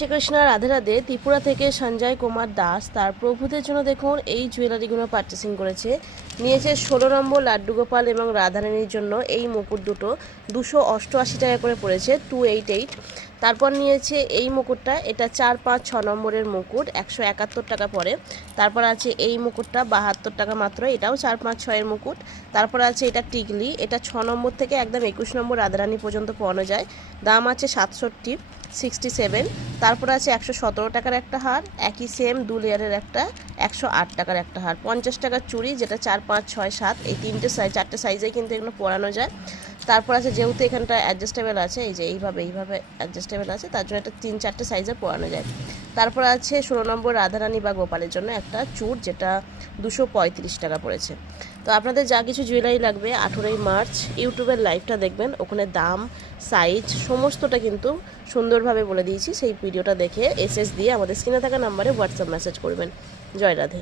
শ্রীকৃষ্ণ রাধে রাধে। ত্রিপুরা থেকে সঞ্জয় কুমার দাস তার প্রভুদের জন্য দেখুন এই জুয়েলারিগুলো পারচেসিং করেছে। নিয়েছে 16 নম্বর লাড্ডু গোপাল এবং রাধারানীর জন্য এই মুকুট দুটো 288 টাকা করে পড়েছে, 288। তারপর নিয়েছে এই মুকুটটা, এটা 4, 5, 6 নম্বরের মুকুট, 171 টাকা পড়ে। তারপর আছে এই মুকুটটা 72 টাকা মাত্র, এটাও 4, 5, 6 এর মুকুট। তারপর আছে এটা টিকলি, এটা 6 নম্বর থেকে একদম 21 নম্বর রাধারানী পর্যন্ত পরানো যায়, দাম আছে 67। তারপর আছে 117 টাকার একটা হার, একই সেম 2 লেয়ারের একটা 108 টাকার একটা হার, 50 টাকার চুড়ি, যেটা 4, 5, 6, 7 এই 4টে সাইজে কিন্তু এগুলো পরানো যায়। তারপর আছে যেহেতু এখানটা অ্যাডজাস্টেবল আছে, এই যে এইভাবে অ্যাডজাস্টেবল আছে, তার জন্য এটা 3-4টে সাইজে পরানো যায়। তারপর আছে 16 নম্বর রাধারানী বা গোপালের জন্য একটা চূড়, যেটা 235 টাকা পড়েছে। তো আপনাদের যা কিছু জুয়েলারি লাগবে 18ই মার্চ ইউটিউবের লাইভটা দেখবেন, ওখানে দাম, সাইজ সমস্তটা কিন্তু সুন্দরভাবে বলে দিয়েছি। সেই ভিডিওটা দেখে এসএস দিয়ে আমাদের স্ক্রিনে থাকা নাম্বারে হোয়াটসঅ্যাপ মেসেজ করবেন। জয় রাধে।